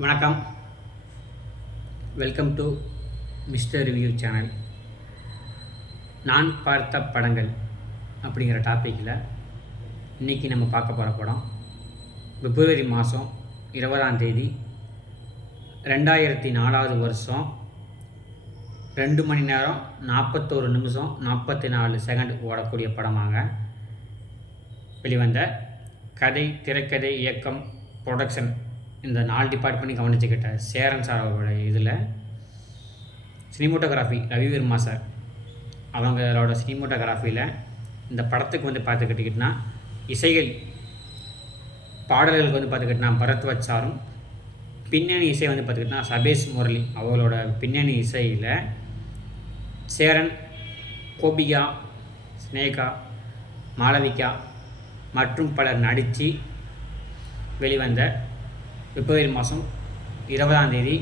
வணக்கம். Welcome to mister review channel. நான் பார்த்த படங்கள் அப்படிங்கிற டாப்பிக்கில் இன்றைக்கி நம்ம பார்க்க போகிற படம் பிப்ரவரி மாதம் 20 2004 வருஷம் 2 மணி நேரம் 41 நிமிஷம் 44 செகண்ட் ஓடக்கூடிய படமாக வெளிவந்த கதை, திரைக்கதை, இயக்கம், ப்ரொடக்ஷன் இந்த 4 டிபார்ட்மெண்ட்டையும் கவனிச்சுக்கிட்ட சேரன் சார் அவரோட இதில் சினிமோட்டோகிராஃபி ரவிவர்மா சார் அவங்களோட சினிமோட்டோகிராஃபியில் இந்த படத்துக்கு பார்த்துக்கிட்டிங்கன்னா இசைகள் பாடல்களுக்கு பார்த்துக்கிட்டிங்கன்னா பரத்வாஜ் சாரும், பின்னணி இசை பார்த்துக்கிட்டிங்கன்னா சபேஷ் முரளி அவங்களோட பின்னணி இசையில் சேரன், கோபிகா, ஸ்னேகா, மாளவிகா மற்றும் பலர் நடித்து வெளிவந்த பிப்ரவரி மாதம் 20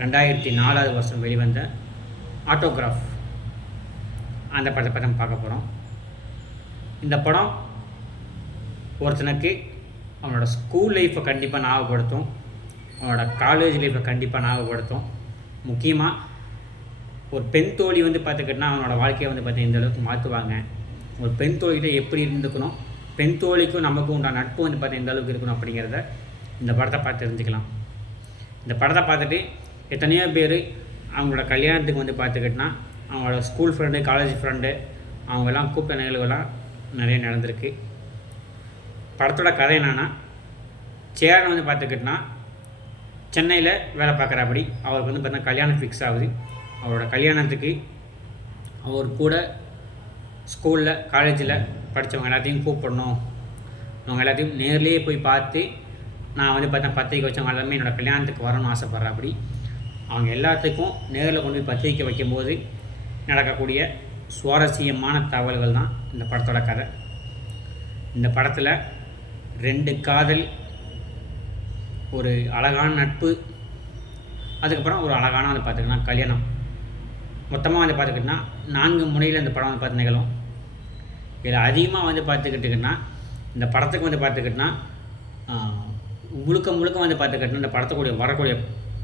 2004 வருஷம் வெளிவந்த ஆட்டோகிராஃப் அந்த படத்தை பற்றி நம்ம பார்க்க போகிறோம். இந்த படம் ஒருத்தனுக்கு அவனோட ஸ்கூல் லைஃப்பை கண்டிப்பாக ஞாபகப்படுத்தும், அவனோட காலேஜ் லைஃப்பை கண்டிப்பாக ஞாபகப்படுத்தும். முக்கியமாக ஒரு பெண் தோழி பார்த்துக்கிட்டனா அவனோட வாழ்க்கையை பார்த்தீங்கன்னா இந்த அளவுக்கு மாற்றுவாங்க. ஒரு பெண் தோழிகிட்ட எப்படி இருந்துக்கணும், பெண் தோழிக்கும் நமக்கும் உண்டான நட்பு பார்த்தீங்கன்னா இந்த அளவுக்கு இருக்கணும் அப்படிங்கிறத இந்த படத்தை பார்த்து தெரிஞ்சுக்கலாம். இந்த படத்தை பார்த்துட்டு எத்தனையோ பேர் அவங்களோட கல்யாணத்துக்கு பார்த்துக்கிட்டனா அவங்களோட ஸ்கூல் ஃப்ரெண்டு, காலேஜ் ஃப்ரெண்டு அவங்கெல்லாம் கூப்பிட்ட நிகழ்வுகள்லாம் நிறைய நடந்திருக்கு. படத்தோட கதை என்னென்னா, சேரன் பார்த்துக்கிட்டனா சென்னையில் வேலை பார்க்குறாப்படி அவருக்கு பார்த்தீங்கன்னா கல்யாணம் ஃபிக்ஸ் ஆகுது. அவரோட கல்யாணத்துக்கு அவர் கூட ஸ்கூலில், காலேஜில் படித்தவங்க எல்லாத்தையும் கூப்பிடணும், அவங்க எல்லாத்தையும் நேர்லேயே போய் பார்த்து நான் பார்த்தா பத்திரிக்கை வச்சவங்க எல்லாமே என்னோடய கல்யாணத்துக்கு வரணும்னு ஆசைப்பட்றேன். அப்படி அவங்க எல்லாத்துக்கும் நேரில் கொண்டு போய் பத்திரிக்கை வைக்கும்போது நடக்கக்கூடிய சுவாரஸ்யமான தகவல்கள் தான் இந்த படத்தோட கதை. இந்த படத்தில் 2 காதல், ஒரு அழகான நட்பு, அதுக்கப்புறம் ஒரு அழகான பார்த்துக்கிட்டோன்னா கல்யாணம், மொத்தமாக பார்த்துக்கிட்டோன்னா 4 முனையில் இந்த படம் பார்த்து நிகழும். இதில் அதிகமாக பார்த்துக்கிட்டிங்கன்னா இந்த படத்துக்கு பார்த்துக்கிட்டோன்னா முழுக்க பார்த்துக்கிட்டோன்னா இந்த படத்துக்கூடிய வரக்கூடிய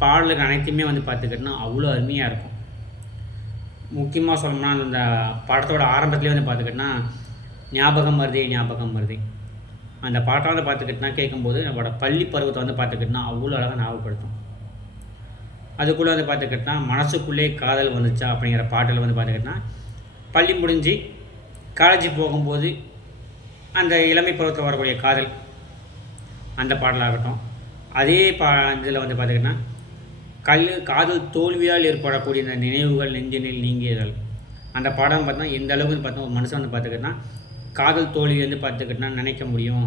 பாடல்கள் அனைத்துமே பார்த்துக்கிட்டோன்னா அவ்வளோ அருமையாக இருக்கும். முக்கியமாக சொல்லணும்னா இந்த படத்தோட ஆரம்பத்துலேயே பார்த்துக்கிட்டோன்னா ஞாபகம் வருதே அந்த பாட்டை பார்த்துக்கிட்டோன்னா கேட்கும்போது நம்மளோட பள்ளி பருவத்தை பார்த்துக்கிட்டோன்னா அவ்வளோ அழகாக ஞாபகப்படுத்தும். அதுக்குள்ளே பார்த்துக்கிட்டோன்னா மனசுக்குள்ளே காதல் வந்துச்சா அப்படிங்கிற பாட்டில் பார்த்துக்கிட்டோன்னா பள்ளி முடிஞ்சு காலேஜ் போகும்போது அந்த இளமை பருவத்தில் வரக்கூடிய காதல் அந்த பாடலாகட்டும். அதே இதில் பார்த்திங்கன்னா காதல் தோல்வியால் ஏற்படக்கூடிய இந்த நினைவுகள் நெஞ்சினில் நீங்கியதல் அந்த பாடம் பார்த்தா எந்த அளவுக்கு பார்த்தா ஒரு மனுஷன் பார்த்துக்கிட்டா காதல் தோல்வி பார்த்துக்கிட்டா நினைக்க முடியும்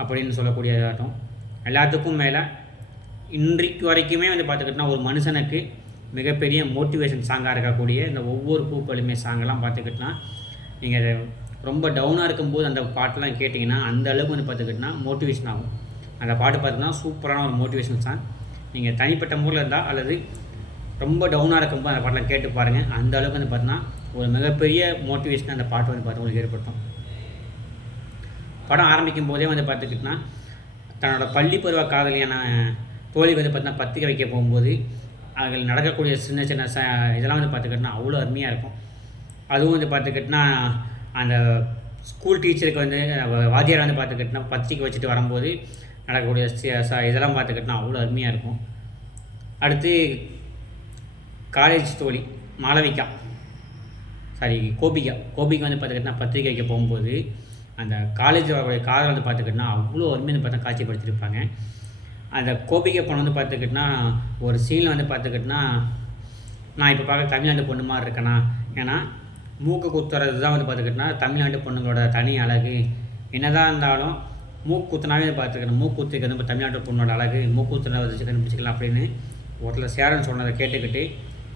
அப்படின்னு சொல்லக்கூடியதாகட்டும். எல்லாத்துக்கும் மேலே இன்றைக்கு வரைக்குமே பார்த்துக்கிட்டோன்னா ஒரு மனுஷனுக்கு மிகப்பெரிய மோட்டிவேஷன் சாங்காக இருக்கக்கூடிய இந்த ஒவ்வொரு பூக்களுமே சாங்கெல்லாம் பார்த்துக்கிட்டோன்னா நீங்கள் ரொம்ப டவுனாக இருக்கும்போது அந்த பாட்டெலாம் கேட்டிங்கன்னா அந்த அளவுக்கு பார்த்துக்கிட்டோன்னா மோட்டிவேஷன் ஆகும். அந்த பாட்டு பார்த்திங்கன்னா சூப்பரான ஒரு மோட்டிவேஷன் சாங். நீங்கள் தனிப்பட்ட முறையில் இருந்தால் அல்லது ரொம்ப டவுனாக இருக்கும்போது அந்த பாட்டெலாம் கேட்டு பாருங்கள். அந்த அளவுக்கு பார்த்தீங்கன்னா ஒரு மிகப்பெரிய மோட்டிவேஷன் அந்த பாட்டு பார்த்து உங்களுக்கு ஏற்படுத்தும். படம் ஆரம்பிக்கும் போதே பார்த்துக்கிட்டோன்னா தன்னோட பள்ளி பருவ காதலியான தோழி பார்த்தீங்கன்னா பத்திரிக்கை வைக்க போகும்போது அதில் நடக்கக்கூடிய சின்ன சின்ன இதெல்லாம் பார்த்துக்கிட்டோன்னா அவ்வளோ அருமையாக இருக்கும். அதுவும் பார்த்துக்கிட்டோன்னா அந்த ஸ்கூல் டீச்சருக்கு வாத்தியார் பார்த்துக்கிட்டோன்னா பத்திரிக்கை வச்சுட்டு வரும்போது நடக்கக்கூடிய இதெல்லாம் பார்த்துக்கிட்டோன்னா அவ்வளோ அருமையாக இருக்கும். அடுத்து காலேஜ் தோழி மாளவிகா, கோபிகா பார்த்துக்கிட்டோன்னா பத்திரிக்கை வைக்க போகும்போது அந்த காலேஜ் வரக்கூடிய காதல் பார்த்துக்கிட்டோன்னா அவ்வளோ அருமையாக பார்த்தா காட்சிப்படுத்தியிருப்பாங்க. அந்த கோபிகா பொண்ணு பார்த்துக்கிட்டோன்னா ஒரு சீனில் பார்த்துக்கிட்டோன்னா நான் இப்போ பார்க்க தமிழ்நாட்டு பொண்ணு மாதிரி இருக்கேனா, ஏன்னா மூக்கு குத்துறது தான் பார்த்துக்கிட்டோன்னா தமிழ்நாட்டு பொண்ணுங்களோட தனி அழகு. என்னதான் இருந்தாலும் மூக்கு குத்துனாவே பார்த்துக்கணும், மூக்கு குத்துக்கு நம்ம தமிழ்நாட்டு பொண்ணோட அழகு, மூக்கு குத்துனா வச்சு கண்டுபிடிச்சிக்கலாம் அப்படின்னு ஒருத்தர் சேரன் சொன்னதை கேட்டுக்கிட்டு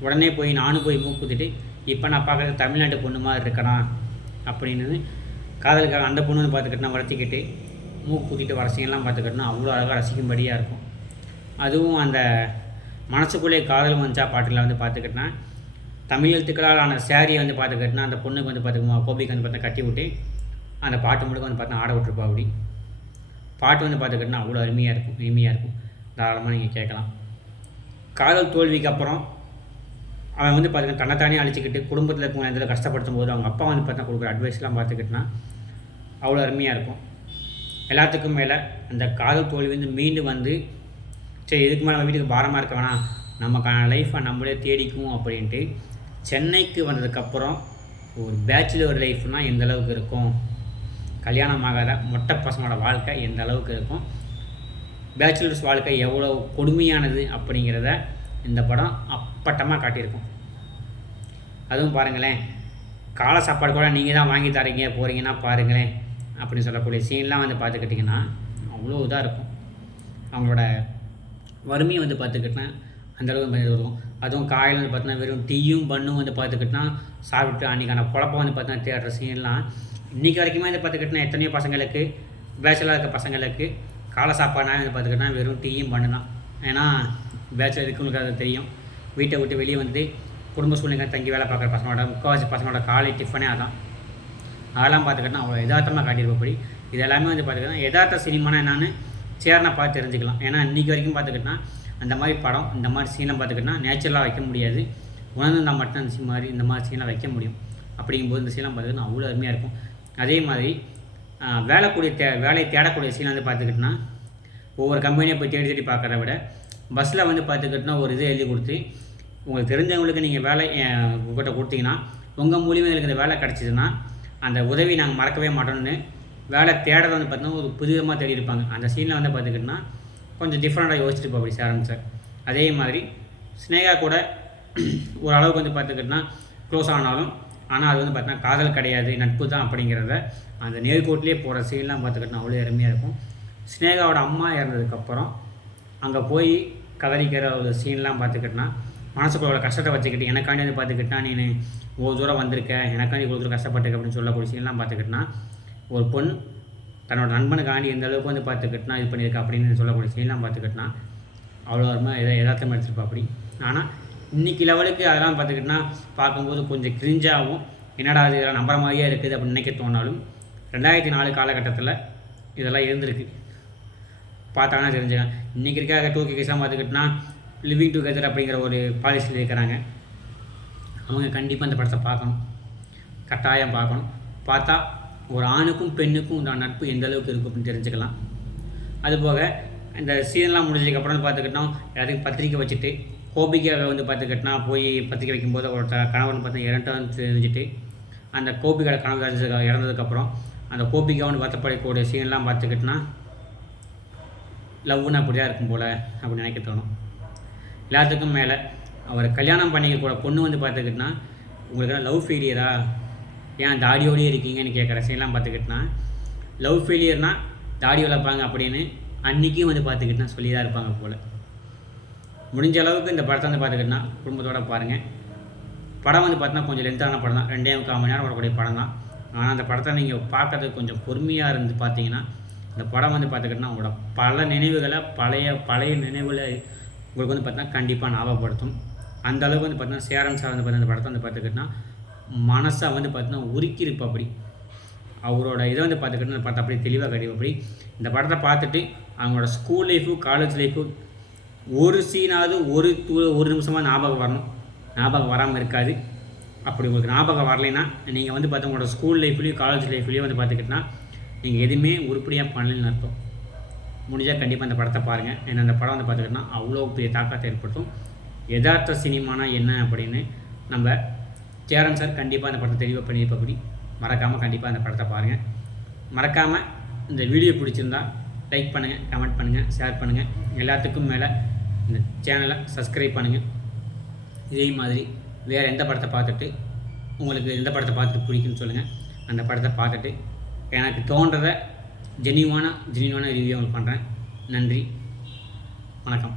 உடனே போய் நானும் போய் மூக்கு குத்திட்டு இப்போ நான் பார்க்குறது தமிழ்நாட்டு பொண்ணு மாதிரி இருக்கணா அப்படின்னு காதலுக்காக அந்த பொண்ணு பார்த்துக்கிட்டோன்னா வளர்த்திக்கிட்டு மூக்கு குத்திட்டு வரசிங்கெல்லாம் பார்த்துக்கிட்டோன்னா அவ்வளோ அழகாக ரசிக்கும்படியாக இருக்கும். அதுவும் அந்த மனசுக்குள்ளே காதல் வந்துச்சா பாட்டில் பார்த்துக்கிட்டோன்னா தமிழ் எழுத்துக்களால் ஆன சேரீயை பார்த்துக்கிட்டோன்னா அந்த பொண்ணுக்கு பார்த்துக்கோமா கோபிக்கு பார்த்தா கட்டி விட்டு அந்த பாட்டு முழுக்க பார்த்தா ஆட விட்டுருப்பா. அப்படி பாட்டு பார்த்துக்கிட்டோன்னா அவ்வளோ இனிமையாக இருக்கும். இந்த தாராளமாக நீங்கள் கேட்கலாம். காதல் தோல்விக்கு அப்புறம் அவன் வந்து பார்த்திங்கன்னா தன்னைத்தானே அழிச்சிக்கிட்டு குடும்பத்தில் இருக்கவங்க எதில் கஷ்டப்படுத்தும் போது அவங்க அப்பா வந்து பார்த்தா கொடுக்குற அட்வைஸ்லாம் பார்த்துக்கிட்டுனா அவ்வளோ அருமையாக இருக்கும். எல்லாத்துக்கும் மேலே அந்த காதல் தோல்வி வந்து மீண்டும் வந்து சரி இதுக்கு மேலே நம்ம வீட்டுக்கு பாரமாக இருக்க வேணாம், நமக்கான லைஃப்பை நம்மளே தேடிக்கும் அப்படின்ட்டு சென்னைக்கு வந்ததுக்கப்புறம் ஒரு பேச்சுலர் லைஃப்னால் எந்த அளவுக்கு இருக்கும், கல்யாணம் ஆகாத மொட்டை பசங்களோட வாழ்க்கை எந்த அளவுக்கு இருக்கும், பேச்சுலர்ஸ் வாழ்க்கை எவ்வளோ கொடுமையானது அப்படிங்கிறத இந்த படம் அப்பட்டமாக காட்டியிருக்கும். அதுவும் பாருங்களேன், காலை சாப்பாடு கூட நீங்கள் தான் வாங்கி தரீங்க போகிறீங்கன்னா பாருங்களேன் அப்படின்னு சொல்லக்கூடிய சீன்லாம் வந்து பார்த்துக்கிட்டிங்கன்னா அவ்வளோ இதாக இருக்கும். அவங்களோட வறுமையை வந்து பார்த்துக்கிட்டா அந்தளவுக்கு இருக்கும். அதுவும் காயில் வந்து பார்த்தீங்கன்னா வெறும் டீயும் பண்ணும் வந்து பார்த்துக்கிட்டா சாப்பிட்டு அன்றைக்கான குழப்பம் வந்து பார்த்தீங்கன்னா தேடுற சீன்லாம் இன்றைக்கி வரைக்குமே வந்து பார்த்துக்கிட்டா எத்தனையோ பசங்களுக்கு பேச்சுலராக இருக்க பசங்களுக்கு காலை சாப்பாடுனா வந்து பார்த்துக்கிட்டா வெறும் டீயும் பண்ணு தான். ஏன்னா பேச்சுலர் இருக்கவங்களுக்கு அது தெரியும். வீட்டை விட்டு வெளியே வந்து குடும்ப சூழ்நிலை தங்கி வேலை பார்க்குற பசங்களோட முக்கால்வாசி பசங்களோட காலை டிஃபனே அதான். அதெல்லாம் பார்த்துக்கிட்டா அவ்வளோ யதார்த்தமாக காட்டியிருப்பபடி இது எல்லாமே வந்து பார்த்துக்கிட்டா யதார்த்த சினிமானா என்னான்னு சேர்னா பார்த்து தெரிஞ்சுக்கலாம். ஏன்னா இன்றைக்கி வரைக்கும் பார்த்துக்கிட்டா அந்த மாதிரி படம் இந்த மாதிரி சீனை பார்த்துக்கிட்டா நேச்சுரலாக வைக்க முடியாது. உணர்ந்தால் மட்டும் அந்த இந்த மாதிரி சீனை வைக்க முடியும். அப்படிங்கும்போது இந்த சீனை பார்த்துக்கிட்டா அவ்வளோ அருமையாக இருக்கும். அதே மாதிரி வேலையை தேடக்கூடிய சீனை வந்து பார்த்துக்கிட்டோன்னா ஒவ்வொரு கம்பெனியை போய் தேடி தேடி பார்க்குறத விட பஸ்ஸில் வந்து பார்த்துக்கிட்டோன்னா ஒரு இது எழுதி கொடுத்து உங்களுக்கு தெரிஞ்சவங்களுக்கு நீங்கள் வேலை உங்கள்கிட்ட கொடுத்தீங்கன்னா உங்கள் மூலியமாக எனக்கு இந்த வேலை கிடச்சிதுன்னா அந்த உதவி நாங்கள் மறக்கவே மாட்டோம்னு வேலை தேடுறத வந்து பார்த்தீங்கன்னா ஒரு புதிதமாக தேடி இருப்பாங்க. அந்த சீனில் வந்து பார்த்துக்கிட்டோன்னா கொஞ்சம் டிஃப்ரெண்ட்டாக யோசிச்சுட்டு அப்படி சேரன் சார். அதே மாதிரி ஸ்னேகா கூட ஓரளவுக்கு வந்து பார்த்துக்கிட்டோன்னா க்ளோஸ் ஆனாலும் ஆனால் அது வந்து பார்த்தீங்கன்னா காதல் கிடையாது நட்பு தான் அப்படிங்கிறத அந்த நேர்கோட்டிலே போகிற சீன்லாம் பார்த்துக்கிட்டோன்னா அவ்வளோ அருமையாக இருக்கும். ஸ்னேகாவோட அம்மா இறந்ததுக்கப்புறம் அங்கே போய் கதறிக்கிற ஒரு சீன்லாம் பார்த்துக்கிட்டோன்னா மனசுக்குள்ள கஷ்டத்தை வச்சுக்கிட்டு எனக்காண்டி வந்து பார்த்துக்கிட்டா நீ இவ்வளோ தூரம் வந்திருக்க, எனக்காண்டி இவ்வளோ தூரம் கஷ்டப்பட்டுருக்க அப்படின்னு சொல்லக்கூடிய சீன்லாம் பார்த்துக்கிட்டோன்னா ஒரு பொண் தன்னோட நண்பனுக்காண்டி எந்த அளவுக்கு வந்து பார்த்துக்கிட்டனா இது பண்ணியிருக்கா அப்படின்னு சொல்லக்கூடிய சீன்லாம் பார்த்துக்கிட்டனா அவ்வளோ யதார்த்தமாக எடுத்துருப்பா அப்படி. ஆனால் இன்றைக்கி லெவலுக்கு அதெல்லாம் பார்த்துக்கிட்டனா பார்க்கும்போது கொஞ்சம் கிரிஞ்சாகவும் என்னடா அது இதெல்லாம் நம்புற மாதிரியே இருக்குது அப்படின்னு நினைக்க தோணாலும் 2004 காலகட்டத்தில் இதெல்லாம் இருந்திருக்கு. பார்த்தாங்கன்னா தெரிஞ்சுக்கலாம். இன்றைக்கி இருக்க 2K கேஸ்லாம் பார்த்துக்கிட்டனா லிவிங் டுகெதர் அப்படிங்கிற ஒரு பாலிசியில் இருக்கிறாங்க. அவங்க கண்டிப்பாக இந்த படத்தை பார்க்கணும், கட்டாயம் பார்க்கணும். பார்த்தா ஒரு ஆணுக்கும் பெண்ணுக்கும் இந்த நட்பு எந்த அளவுக்கு இருக்கும் அப்படின்னு தெரிஞ்சுக்கலாம். அதுபோக இந்த சீன்லாம் முடிஞ்சதுக்கப்புறம் வந்து பார்த்துக்கிட்டோம் எல்லாத்துக்கும் பத்திரிக்கை வச்சுட்டு கோபிக்காவை வந்து பார்த்துக்கிட்டனா போய் பத்திரிக்கை வைக்கும்போது ஒரு கணவன் பார்த்து இறந்துட்டு தெரிஞ்சுட்டு அந்த கோபிக்காவோட கணவர் இறந்ததுக்கப்புறம் அந்த கோபிக்காவன் வருத்தப்படக்கூடிய சீன்லாம் பார்த்துக்கிட்டனா லவ்னா அப்படி தான் இருக்கும் போல் அப்படின்னு நினைக்க தோணும். எல்லாத்துக்கும் மேலே அவர் கல்யாணம் பண்ணிக்க கூட பொண்ணு வந்து பார்த்துக்கிட்டனா உங்களுக்கு லவ் ஃபெயிலியரா, ஏன் தாடியோடயே இருக்கீங்கன்னு கேட்குற சீன்லாம் பார்த்துக்கிட்டனா லவ் ஃபெயிலியர்னால் தாடி வளர்ப்பாங்க அப்படின்னு அன்றைக்கும் வந்து பார்த்துக்கிட்டனா சொல்லி தான் இருப்பாங்க போல். முடிஞ்ச அளவுக்கு இந்த படத்தை வந்து பார்த்துக்கிட்டனா குடும்பத்தோடு பாருங்கள். படம் வந்து பார்த்தீங்கன்னா கொஞ்சம் லென்த்தான படம் தான், 2.25 மணி நேரம் வரக்கூடிய படம் தான். ஆனால் அந்த படத்தை நீங்கள் பார்க்கறதுக்கு கொஞ்சம் பொறுமையாக இருந்து பார்த்தீங்கன்னா இந்த படம் வந்து பார்த்துக்கிட்டனா உங்களோட பல நினைவுகளை பழைய நினைவுகளை உங்களுக்கு வந்து பார்த்தீங்கன்னா கண்டிப்பாக ஞாபகப்படுத்தும். அந்த அளவுக்கு வந்து பார்த்தீங்கன்னா சேரன் சார் வந்து பார்த்தீங்கன்னா இந்த படத்தை வந்து பார்த்துக்கிட்டனா மனசை வந்து பார்த்தீங்கன்னா உருக்கியிருப்பா அப்படி. அவரோட இதை வந்து பார்த்துக்கிட்டா பார்த்தா அப்படி தெளிவாக கடிவு அப்படி. இந்த படத்தை பார்த்துட்டு அவங்களோட ஸ்கூல் லைஃபு காலேஜ் லைஃபு ஒரு சீனாவது ஒரு நிமிஷமாக ஞாபகம் வரணும். ஞாபகம் வராமல் இருக்காது. அப்படி உங்களுக்கு ஞாபகம் வரலைன்னா நீங்கள் வந்து பார்த்தா உங்களோட ஸ்கூல் லைஃப்லேயும் காலேஜ் லைஃப்லேயும் வந்து பார்த்துக்கிட்டனா நீங்கள் எதுவுமே உருப்படியாக பண்ணலன்னு அர்த்தம். முடிஞ்சால் கண்டிப்பாக அந்த படத்தை பாருங்கள். ஏன்னா அந்த படம் வந்து பார்த்துக்கிட்டனா அவ்வளோ பெரிய தாக்கத்தை ஏற்படுத்தும். யதார்த்த சினிமானா என்ன அப்படின்னு நம்ம சேரன் சார் கண்டிப்பாக அந்த படத்தை தெளிவாக பண்ணியிருப்பபடி மறக்காமல் கண்டிப்பாக அந்த படத்தை பாருங்கள். மறக்காமல் இந்த வீடியோ பிடிச்சிருந்தால் லைக் பண்ணுங்கள், கமெண்ட் பண்ணுங்கள், ஷேர் பண்ணுங்கள். எல்லாத்துக்கும் மேலே இந்த சேனலை சப்ஸ்கிரைப் பண்ணுங்கள். இதே மாதிரி வேறு எந்த படத்தை பார்த்துட்டு உங்களுக்கு எந்த படத்தை பார்த்துட்டு பிடிக்குன்னு சொல்லுங்கள். அந்த படத்தை பார்த்துட்டு எனக்கு தோன்றதை ஜெனியூனான ரிவ்யூ உங்களுக்கு பண்ணுறேன். நன்றி, வணக்கம்.